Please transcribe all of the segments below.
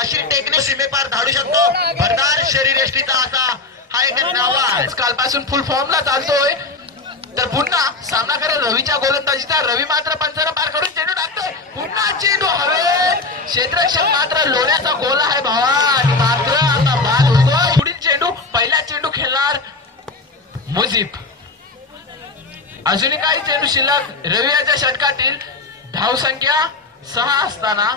अशी टेक्निक सीमेपार धाडू शकतो भरदार शरीर यष्टीचा असा हा एक नाव कालपासून फुल फॉर्मला चालतोय। तर पुन्हा सामना करेल रवीच्या गोलंदाजीचा। रवी मात्र पंचाला पार करून चेंडू टाकतोय, पुन्हा चेंडू हवेत, क्षेत्ररक्षक मात्र लोण्याचा गोल आहे भावा आणि मात्र आता बाद होतोय। पुढील चेंडू पहिला चेंडू खेळणार मुजीब। अजूनही काही चेंडू शिल्लक। रवियाच्या षटकातील धाव संख्या 6 असताना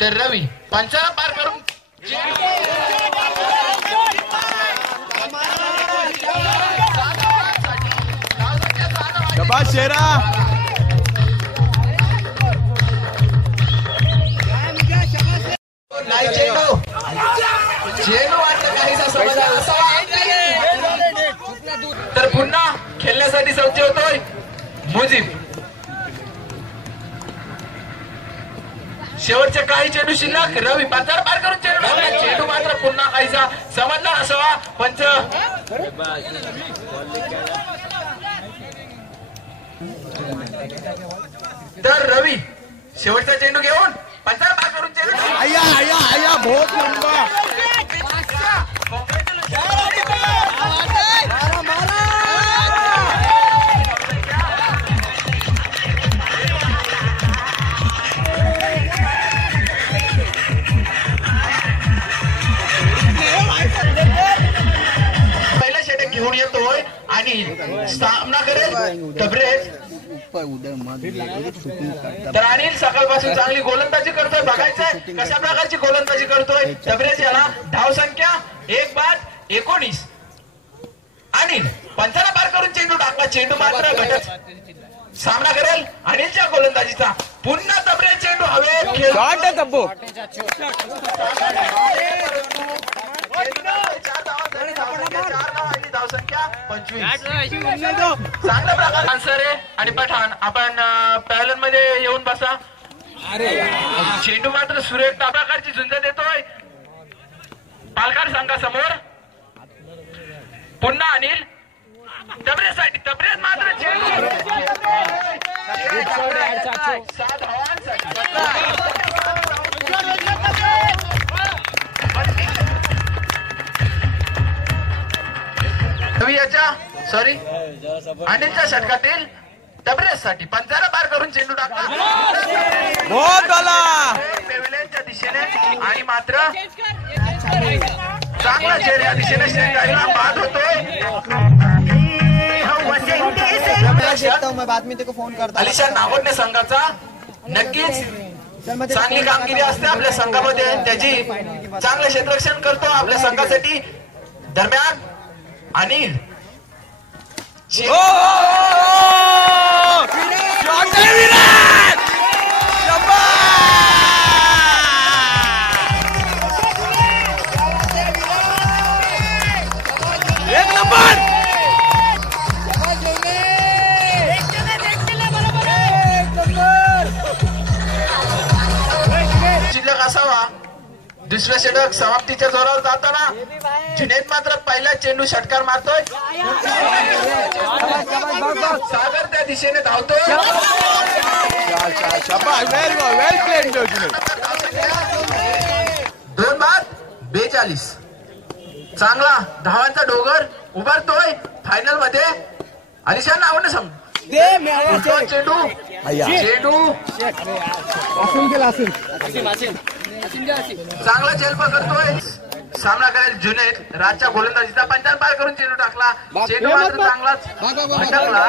तर रवी पंचाला पार करून शाबाश शेरा। चेंडू वाटलं काहीसा समजा तर पुन्हा खेळण्यासाठी सज्ज होतोय मुजीब। शेवटचे काही चेंडू शिल्लक। रवी पंचाला पार करून चेंडू टाकला, चेंडू मात्र पुन्हा काहीसा समजला असावा पंच। तर रवी शेवटचा चेंडू घेऊन पंचाला पार करून चेंडू आया आया आया बहुत लंबा। पहिला षटक घेऊन येतोय आणि सामना करेल तबरेज। तर अनिल सकाळपासून चांगली गोलंदाजी करतोय, बघायचंय कशा प्रकारची गोलंदाजी करतोय तबरेज याला। धाव संख्या 1 बाद 19। अनिल पंचाला पार करून चेंडू टाकला, चेंडू मात्र घटक सामना करेल अनिलच्या गोलंदाजीचा। पुन्हा तबरेज चेंडू हवेत खेळ धाव संख्या 25। चांगल्या प्रकार आन्सर आहे आणि पठाण आपण पॅव्हलियन मध्ये येऊन बसा। चेंडू मात्र सुरेख त्या प्रकारची झुंज देतोय पालघर संघासमोर। पुन्हा अनिल तबरेजसाठी, तबरेज मात्र चेंडू 7 धावांसाठी। सॉरी अनिलच्या षटकातील तबरेजसाठी पंचाला पार करून चेंडू टाकला पेव्हिलियनच्या दिशेने आणि मात्र चांगला चेंडू या दिशेने स्ट्राईकला बाद होतोय। अलिशान नागोडणे संघाचा नक्कीच चांगली कामगिरी असते आपल्या संघामध्ये, त्याची चांगले क्षेत्ररक्षण करतो आपल्या संघासाठी। दरम्यान अनिल एक नंबर शिल्लक असावा। दुसरं षटक समाप्तीच्या जोरावर जाताना जुनेद मात्र पहिला चेंडू षटकार मारतोय, सागर त्या दिशेने धावतोय। 2 बाद 42। चांगला धावांचा डोगर उभारतोय फायनल मध्ये अलिशान नागोडणे संघ। चेंडू चांगला चेल पकडतोय, सामना करेल जुनेद राजच्या गोलंदाजीचा। पंचाला पार करून चेंडू टाकला, चेंडू मात्र चांगलाच भटकला।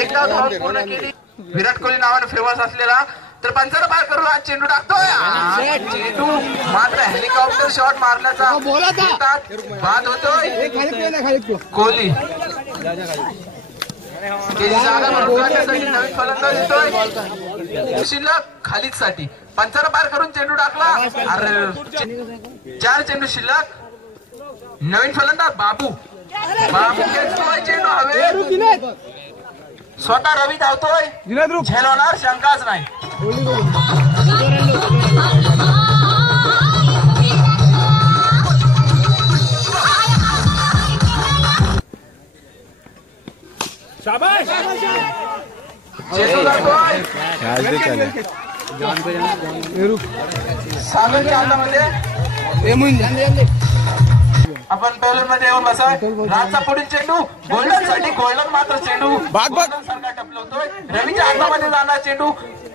एक धाव धाव पूर्ण केली विराट कोहली नावाने फेमस असलेला। तर पंचाला पार करून आज चेंडू टाकतोय, चेंडू मात्र हेलिकॉप्टर शॉट मारण्याचा बाद होतोय कोहली। नवीन फलंदाज येतोय शिल्लक खालीच साठी पंचाला पार करून चेंडू टाकला। 4 चेंडू शिल्लक। नवीन फलंदाज बाबू खेळतोय चेंडू हवे, स्वतः रवी धावतोय, झेलवणार शंकाच नाही। चेंडू जातोय सागरच्या हातामध्ये. आपण पेलून मध्ये येऊन बसा. राजचा पुढील चेंडू गोल्डन साठी. गोल्डन मात्र चेंडू गोल्डन सारखा टपलवतोय. रवीच्या हातामध्ये जाणार चेंडू.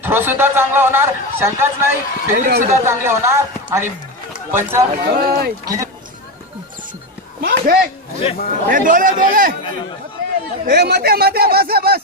थ्रो सुद्धा चांगला होणार, शंकाच नाही. फिल्डिंग सुद्धा चांगली होणार. आणि पंच किती मध्ये मध्ये बस बस.